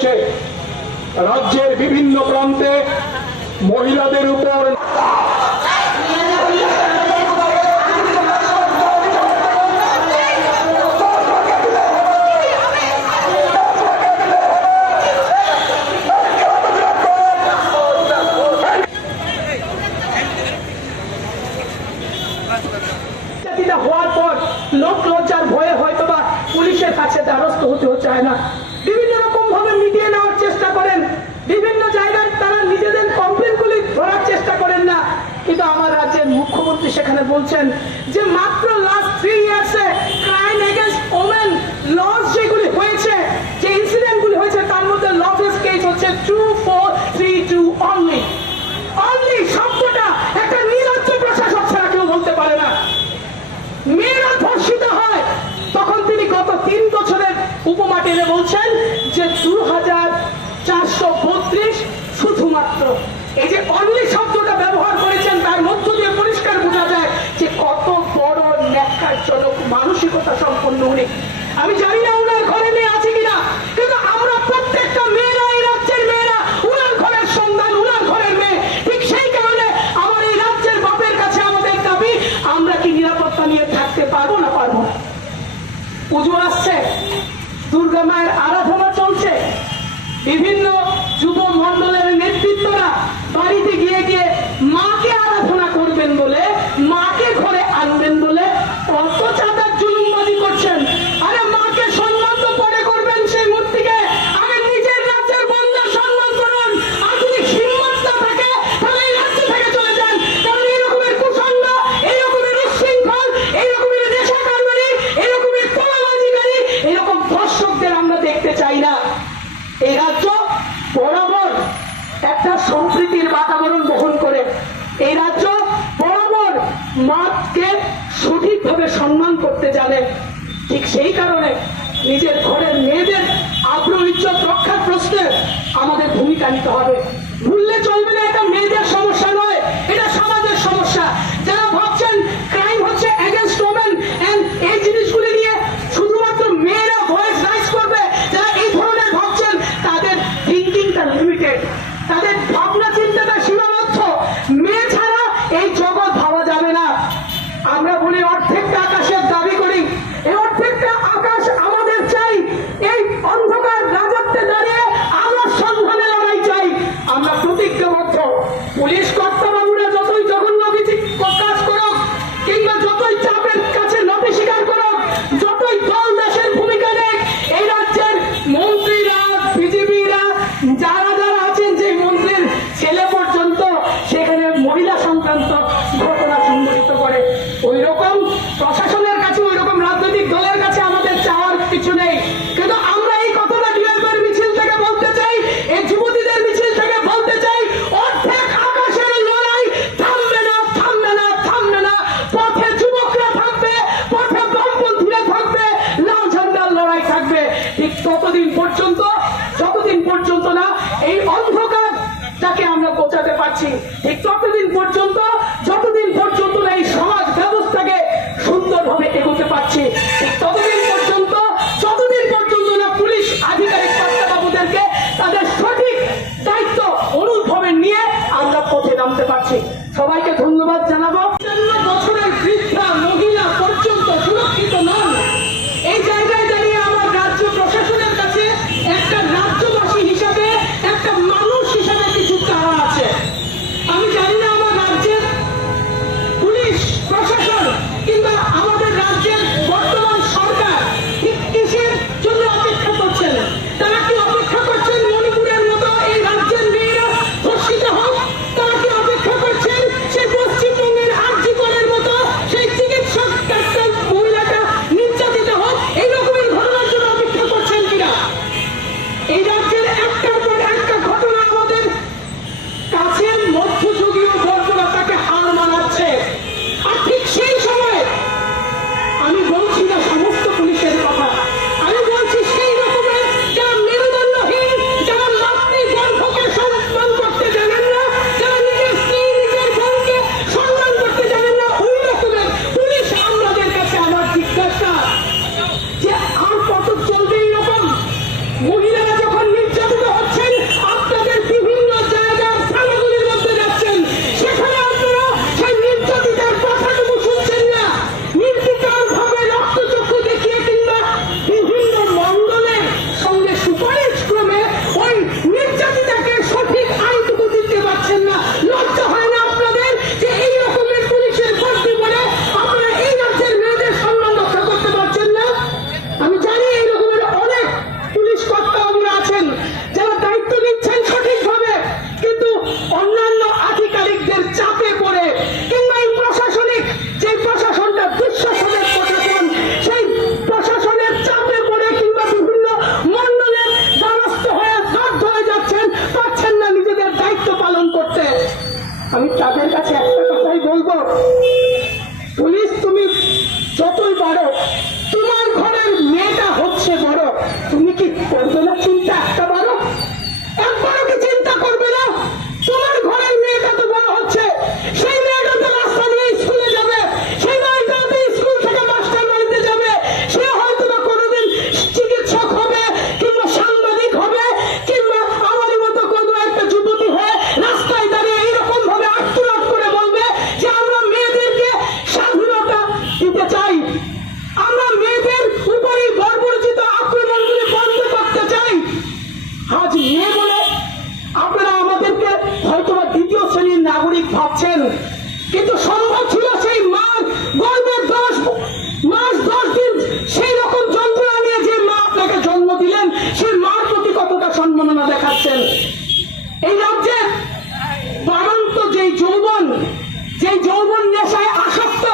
হচ্ছে রাজ্যের বিভিন্ন প্রান্তে মহিলাদের উপর হওয়ার পর লোক লজ্জার ভয়ে হয়তো বা পুলিশের কাছে দ্বারস্থ হতেও চায় না। বিভিন্ন রকম ভাবে মিটিয়ে নেওয়ার চেষ্টা করেন, বিভিন্ন জায়গায় তারা নিজেদের কমপ্লেনগুলি ধরার চেষ্টা করেন না। কিন্তু আমার রাজ্যের মুখ্যমন্ত্রী সেখানে বলছেন যে মাত্র লাস্ট 3 ইয়ার্সে ক্রাইম এগেইনস্ট ওমেন লস যেগুলি হয়েছে, যে ইনসিডেন্টগুলি হয়েছে, তার মধ্যে লসেস কেস হচ্ছে 2432 অনলি। অনলি শব্দটা একটা নির্লজ্জ প্রশাসক ছাড়া কেউ বলতে পারে না। মেয়েরা ধর্ষিত হয়, তখন তিনি গত 3 বছরের উপমা টেনে বলছেন যে 2432 শুধুমাত্র। এই যে অনলি শব্দটা ব্যবহার করেছেন, তার মধ্য দিয়ে পরিষ্কার বোঝা যায় যে কত বড় ন্যাক্কারজনক মানসিকতা সম্পন্ন উনি। আমি জানি না ওনার ঘরে মেয়ে আছে কিনা, কিন্তু আমরা প্রত্যেকটা মেয়েরা, এই রাজ্যের মেয়েরা, ওনার ঘরের সন্তান, ওনার ঘরের মেয়ে। ঠিক সেই কারণে আমার এই রাজ্যের বাপের কাছে আমাদের দাবি, আমরা কি নিরাপত্তা নিয়ে থাকতে পারবো না? পারবো না। পুজো আসছে, দুর্গা মায়ের আরাধনা চলছে, বিভিন্ন যুব মন্ডলের নেতৃত্বরা বাড়িতে গিয়ে গিয়ে মাকে আরাধনা করবেন বলে, মাকে ঘরে আনবেন বলে কত চাঁদার জুলুমবাজি করছেন। আরে মাকে সম্মান তো পরে করবেন, সেই মূর্তিকে আগে নিজের রাজ্যের বন্ধের সম্মান করুন। আর যদি হিম্মত না থাকে তাহলে এই রাজ্য থেকে চলে যান। কারণ এই রকমের কুসংগ, এই রকমের উচ্ছৃঙ্খল, এই রকমের নেশা কারবারি, এই রকমের তোলাবাজিকারী, এরকম দর্শকদের আমরা দেখতে চাই না। এই রাজ্য বরাবর একটা সম্প্রীতির বাতাবরণ বহন করে। এই রাজ্য বরাবর মাকে সঠিকভাবে সম্মান করতে জানে। ঠিক সেই কারণে নিজের ঘরের মেয়েদের আগ্রহ ইজ্জত রক্ষার প্রশ্নে আমাদের ভূমিকা নিতে হবে। ভুললে চলবে না, এটা মেয়েদের সমস্যা নয়, এটা সমাজের সমস্যা। যারা ভাবছেন ক্রাইম হচ্ছে এগেইনস্ট ওমেন এন্ড এই জিনিসগুলি নিয়ে শুধুমাত্র মেয়েরা ভয়েস রাইজ করবে, যারা এই ধরনের ভাবছেন তাদের থিঙ্কিংটা লিমিটেড, তাদের ভাবনা চিন্তাটা সীমাবদ্ধ। মেয়ে ছাড়া এই জগৎ ভাবা যাবে না। আমরা বলি অর্ধেকটা আকাশের দাবি করি, এই অর্ধেকটা আকাশ আমাদের চাই। এই অন্ধকার রাজত্বে দাঁড়িয়ে আলোর সন্ধানে লড়াই চাই। আমরা প্রতিজ্ঞাবদ্ধ। পুলিশ কর্তাবাবুরা যতই জঘন্য কাজ করুক, কিংবা যতই চাপের কাছে নতি স্বীকার করুক, যতই দল দেশের ভূমিকা নেই, এই রাজ্যের মন্ত্রীরা, বিজেপিরা, যারা যারা আছেন, যে মন্ত্রীর ছেলে পর্যন্ত সেখানে মহিলা সংক্রান্ত ঘটনা সংঘটিত করে, ওই রকম প্রশাসনের কাছে, ওই রকম রাজনৈতিক দলের কাছে আমাদের চাওয়ার কিছু নেই। কিন্তু আমরা এই কথাটা ডিএসপির মিছিল থেকে বলতে চাই, এই যুবতীদের মিছিল থেকে বলতে চাই, অর্ধেক আকাশের লড়াই থামবে না, থামবে না, থামবে না। পথে যুবকরা থাকবে, পথে বামপন্থীরা থাকবে, লাল ঝান্ডার লড়াই থাকবে। ঠিক ততদিন পর্যন্ত, যতদিন পর্যন্ত না এই অন্ধকারটাকে আমরা পৌঁছাতে পারছি, ঠিক ততদিন পর্যন্ত, যতদিন পর্যন্ত না এই সমাজ ব্যবস্থাকে সুন্দরভাবে এগোতে পারছি, ঠিক ততদিন পর্যন্ত, যতদিন পর্যন্ত না পুলিশ আধিকারিক কর্তাবাবুদেরকে তাদের সঠিক দায়িত্ব অনুভবে নিয়ে আমরা পথে নামতে পারছি। সবাইকে ধন্যবাদ জানাবো। 55 বছরের বৃদ্ধা মহিলা পর্যন্ত সুরক্ষিত নন। এই জায়গায় দাঁড়িয়ে আমার রাজ্য প্রশাসনের কাছে একটা রাজ্যবাসী হিসাবে, একটা মানুষ হিসাবে কিছু চাওয়া আছে। আমি জানি না আমার রাজ্যের পুলিশ প্রশাসন কিংবা আমাদের রাজ্যের বর্তমান সরকার ঠিক কিসের জন্য অপেক্ষা করছেন। তারা কি অপেক্ষা করছেন মণিপুরের মতো এই রাজ্যের মেয়েরা ধর্ষিত হোক? তারা কি অপেক্ষা করছেন সেই পশ্চিমবঙ্গের আজ মেয়ে বলে আপনারা আমাদেরকে হয়তো দ্বিতীয় শ্রেণীর নাগরিক ভাবছেন, কিন্তু সম্ভব ছিল সেই মার গর্ভের 10 মাস 10 দিন সেই রকম যন্ত্রণা নিয়ে যে মা আপনাকে জন্ম দিলেন, সেই মার প্রতি কতটা সম্মাননা দেখাচ্ছেন। এই রাজ্যে বাড়ন্ত যেই যৌবন নেশায় আসক্ত,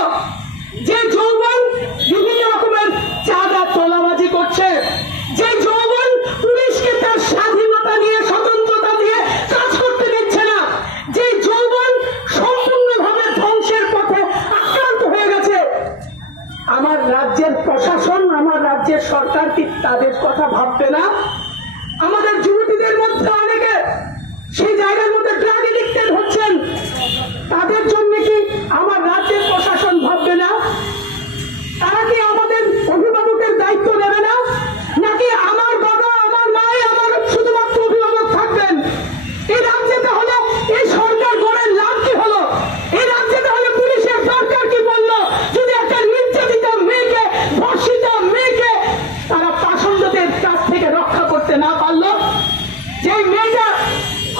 যে যৌবন বিভিন্ন রকমের চাঁদা তোলাবাজি করছে, যে যৌবন পুলিশকে তার স্বাধীনতা নিয়ে স্বতন্ত্রতা দিয়ে কাজ করতে দিচ্ছে না, যে যৌবন সম্পূর্ণভাবে ধ্বংসের পথে আক্রান্ত হয়ে গেছে, আমার রাজ্যের প্রশাসন, আমার রাজ্যের সরকার কি তাদের কথা ভাববে না? আমাদের যুবতীদের মধ্যে অনেকে সেই জায়গার মধ্যে ড্রাগ এডিক্টেড হচ্ছেন, তাদের জন্য কি আমার রাজ্যের প্রশাসন ভাববে না? তারা কি আমাদের অভিভাবকের দায়িত্ব নেবে না? নাকি আমার বাবা আমার মাই আমার শুধুমাত্র অভিভাবক থাকবেন? এই রাজ্যে তাহলে এই সরকার গড়ের লাভ কি হলো? এই রাজ্যে তাহলে পুলিশের দরকার কি বললো যদি একটা নির্যাতিত মেয়েকে, ধর্ষিত মেয়েকে তারা পাষণ্ডদের কাছ থেকে রক্ষা করতে না পারলো? যে মেয়েটা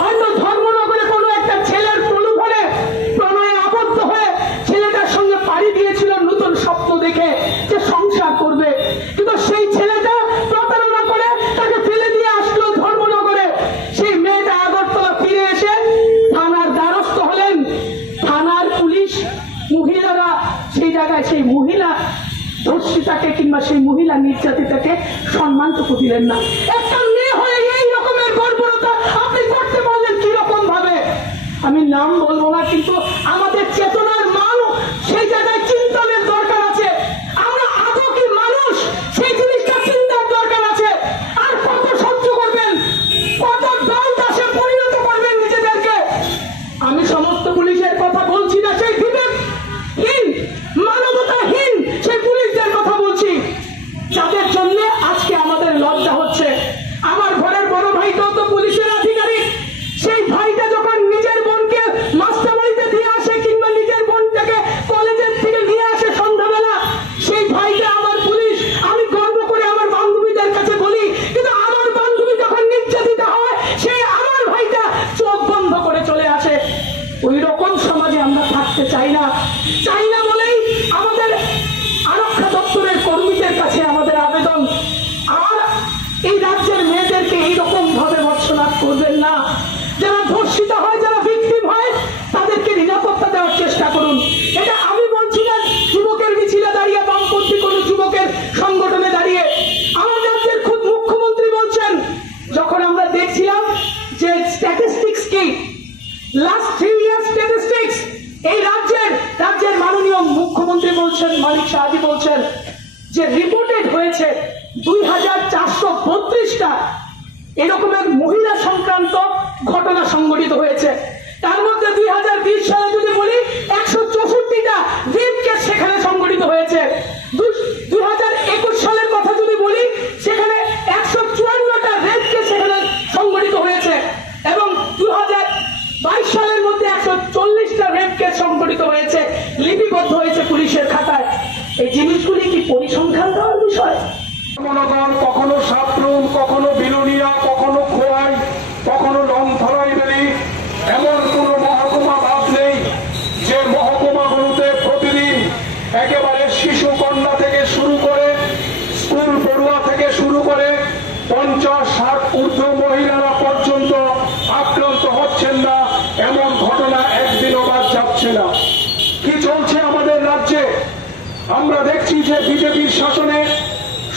হয়তো ধর্মনগরে কোনো একটা ছেলের প্রলোভনে প্রণয়ে আবদ্ধ হয়ে ছেলেটার সঙ্গে পাড়ি দিয়েছিল নতুন স্বপ্ন দেখে যে সংসার করবে, কিন্তু সেই ছেলেটা প্রতারণা করে তাকে ফেলে দিয়ে আসলো ধর্মনগরে। সেই মেয়েটা আগরতলা ফিরে এসে থানার দ্বারস্থ হলেন। থানার পুলিশ মহিলারা সেই জায়গায় সেই মহিলা ধর্ষিতাকে কিংবা সেই মহিলা নির্যাতিতাকে সম্মানটুকু দিলেন না। একটা মেয়ে হয়ে এই রকমের বর্বরতা আপনি করতে পারলেন কি রকম ভাবে? আমি নাম বলবো না, কিন্তু আমাদের চেতনার মান সেই জায়গায় চিন্তনের দরকার আছে। আমরা আদৌ কি মানুষ সেই জিনিসটা চিন্তার দরকার আছে। আর কত সহ্য করবেন, কত দল দাসে পরিণত করবেন নিজেদেরকে? আমি সমস্ত পুলিশের কথা বলছি না, সেই বিবেকহীন মানবতাহীন সেই পুলিশদের কথা বলছি যাদের জন্য আজকে আমাদের লজ্জা হচ্ছে। আমার ঘরের বড় ভাইটাও তো পুলিশের আধিকারিক। সেই ভাইটা যখন নিজের বোনকে মাস্টারবাড়িতে দিয়ে আসে কিংবা নিজের বোনটাকে কলেজের থেকে নিয়ে আসে সন্ধ্যাবেলা, সেই ভাইটা আমার পুলিশ। আমি গর্ব করে আমার বান্ধবীদের কাছে বলি, কিন্তু আমার বান্ধবী যখন নির্যাতিত হয় সেই আমার ভাইটা চোখ বন্ধ করে চলে আসে। ওই রকম সমাজে আমরা থাকতে চাই না বলেই আমাদের আরক্ষা দপ্তরের কর্মীদের কাছে আমাদের আবেদন, আর এই রাজ্যের মেয়েদেরকে এইরকম ভাবে ভর্ৎসনা করবেন না। যারা ধর্ষিত হয়, যারা ভিকটিম হয়, তাদেরকে নিরাপত্তা দেওয়ার চেষ্টা করুন। এটা আমি বলছি না যুবকের মিছিলে দাঁড়িয়ে, বামপন্থী কোন যুবকের সংগঠনে দাঁড়িয়ে। আমার রাজ্যের খুব মুখ্যমন্ত্রী বলছেন, যখন আমরা দেখছিলাম যে স্ট্যাটিস্টিক্স কি লাস্ট 3 ইয়ার স্ট্যাটিস্টিক্স, এই রাজ্যের মাননীয় মুখ্যমন্ত্রী বলছেন, মালিক শাহজি বলছেন যে রিপোর্টেড হয়েছে 2432টা এরকমের মহিলা সংক্রান্ত ঘটনা সংঘটিত হয়েছে। তার মধ্যে 2020 সালে যদি বলি 164টা রেপ কেস সেখানে সংঘটিত হয়েছে। 2021 সালের কথা যদি বলি সেখানে 154টা রেপ কেস সেখানে সংঘটিত হয়েছে, এবং 2022 সালের মধ্যে 140টা রেপ কেস সংঘটিত হয়েছে, লিপিবদ্ধ হয়েছে পুলিশের খাতায়। এই জিনিসগুলি কি পরিসংখ্যান দেওয়ার বিষয়? মনোগণ কখনো সাতরুম, কখনো বিলুনিয়া, কখনো খোয়াই, কখনো লংথরাই বেলি, এমন কোন মহকুমা বাদ নেই যে মহকুমাগুলোতে প্রতিদিন একেবারে শিশু কন্যা থেকে শুরু করে স্কুল পড়ুয়া থেকে শুরু করে 50-60 ঊর্ধ্ব মহিলারা পর্যন্ত আক্রান্ত হচ্ছেন না, এমন ঘটনা একদিনও বাদ যাচ্ছে না। কি চলছে আমাদের রাজ্যে? আমরা দেখছি যে বিজেপির শাসনে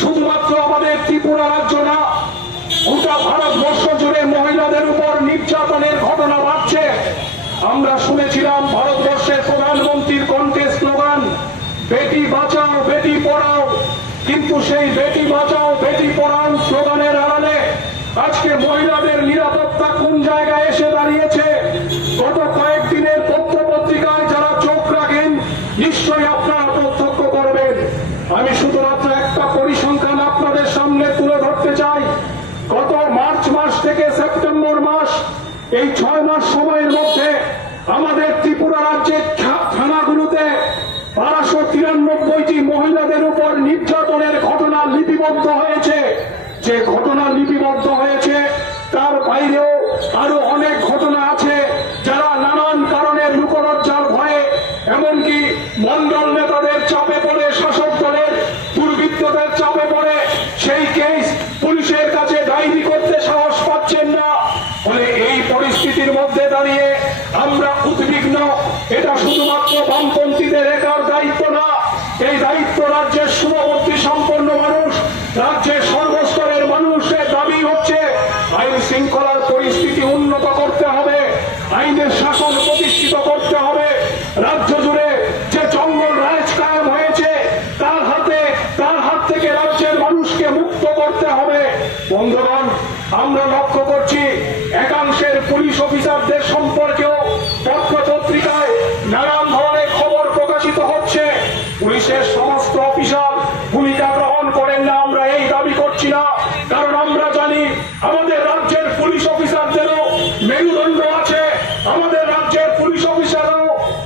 শুধুমাত্র আমাদের ত্রিপুরা রাজ্য না, গোটা ভারতবর্ষ জুড়ে মহিলাদের উপর নির্যাতনের ঘটনা বাড়ছে। আমরা শুনেছিলাম ভারতবর্ষের প্রধানমন্ত্রীর কণ্ঠে স্লোগান বেটি বাঁচাও বেটি পড়াও, কিন্তু সেই বেটি বাঁচাও বেটি পড়াও স্লোগানের আড়ালে আজকে মহিলাদের নিরাপত্তা কোন জায়গায় এসে দাঁড়িয়েছে? গত কয়েকদিনের পত্রপত্রিকায় যারা চোখ রাখেন নিশ্চয়ই আপনারা প্রত্যক্ষ করবেন। আমি শুধুমাত্র একটা পরিসংখ্যান আপনাদের সামনে তুলে ধরতে চাই। গত মার্চ মাস থেকে সেপ্টেম্বর মাস, এই 6 মাস সময়ের মধ্যে আমাদের ত্রিপুরা রাজ্যের থানাগুলোতে 1293টি মহিলাদের উপর নির্যাতনের ঘটনা লিপিবদ্ধ হয়েছে। যে ঘটনা লিপিবদ্ধ হয়েছে এটা শুধুমাত্র বামপন্থীদের একার দায়িত্ব না, এই দায়িত্ব রাজ্যের সীমাবদ্ধী সম্পন্ন মানুষ, রাজ্যের সর্বস্তরের মানুষের দাবি হচ্ছে আইন শৃঙ্খলার পরিস্থিতি উন্নত করতে হবে, আইনের শাসন প্রতিষ্ঠিত করতে হবে। রাজ্য জুড়ে যে জঙ্গল রাজ কায়েম হয়েছে তার হাত থেকে রাজ্যের মানুষকে মুক্ত করতে হবে। বন্ধুগণ, আমরা লক্ষ্য করছি একাংশের পুলিশ অফিসারদের সম্পর্কেও পত্রপত্রিকায় নানান ধরনের খবর প্রকাশিত হচ্ছে। পুলিশের সমস্ত অফিসার ভূমিকা গ্রহণ করেন না, আমরা এই দাবি করছি না, কারণ আমরা জানি আমাদের রাজ্যের পুলিশ অফিসারদেরও মেরুদণ্ড আছে। আমাদের রাজ্যের পুলিশ অফিসারও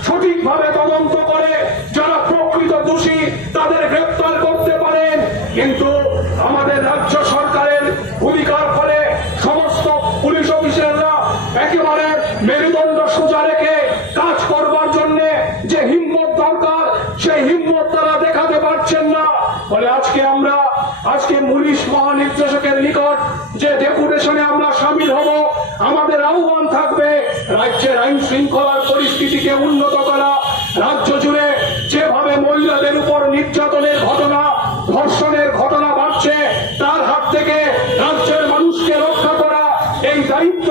সঠিকভাবে তদন্ত করে, যারা প্রকৃত দোষী তাদের গ্রেপ্তার করতে পারেন। কিন্তু আমাদের রাজ্য সরকারের ভূমিকার ফলে সমস্ত পুলিশ অফিসাররা একেবারে মেরুদণ্ড সোজা রেখে কাজ করবার জন্য যে হিম্মত দরকার সেই হিম্মত তারা দেখাতে পারছেন না। ফলে আজকে পুলিশ মহানির্দেশকের নিকট যে ডেপুটেশনে আমরা সামিল হব, আমাদের আহ্বান থাকবে রাজ্যের আইন শৃঙ্খলার পরিস্থিতিকে উন্নত করা। রাজ্য জুড়ে যেভাবে মহিলাদের উপর নির্যাতনের ঘটনা, ধর্ষণের ঘটনা বাড়ছে, তার হাত থেকে রাজ্যের মানুষকে রক্ষা করা, এই দায়িত্ব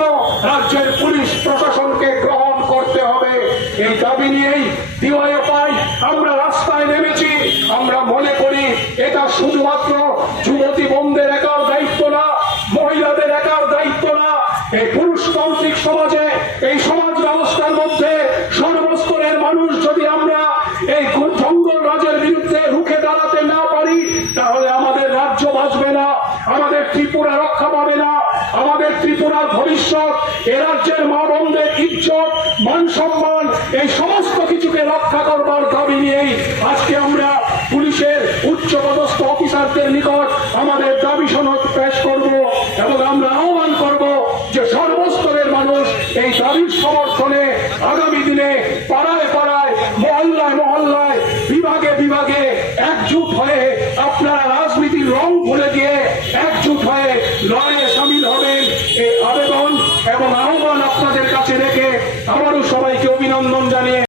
রাজ্যের পুলিশ প্রশাসনকে গ্রহণ করতে হবে। এই দাবি নিয়েই ডিওয়াইএফআই আমরা রাস্তায় নেমেছি। আমরা মনে করি এটা শুধুমাত্র যুবতী বোনদের একার দায়িত্ব না, মহিলাদের একার দায়িত্ব না। এই পুরুষতান্ত্রিক সমাজে, এই সমাজ ব্যবস্থার মধ্যে সর্বস্তরের মানুষ যদি আমরা এই জঙ্গল রাজের বিরুদ্ধে রুখে দাঁড়াতে না পারি, তাহলে আমাদের রাজ্য বাঁচবে না, আমাদের ত্রিপুরা রক্ষা পাবে না, আমাদের ত্রিপুরার ভবিষ্যৎ, এ রাজ্যের মা বোনদের ইজ্জত, মান সম্মান, এই সমস্ত কিছুকে রক্ষা করবার দাবি নিয়েই আজকে আমরা পুলিশের উচ্চপদস্থ অফিসারদের নিকট আমাদের দাবি সনদ পেশ করব এবং আমরা আহ্বান করব যে সর্বস্তরের মানুষ এই দাবির সমর্থনে আগামী দিনে পাড়ায় পাড়ায়, মহল্লায় মহল্লায়, বিভাগে বিভাগে একজুট হয়ে আপনারা রাজনীতির রং ভুলে গিয়ে একজুট হয়ে লড়াইয়ে সামিল হবেন। এই আবেদন এবং আহ্বান আপনাদের কাছে রেখে আবারও সবাইকে অভিনন্দন জানিয়ে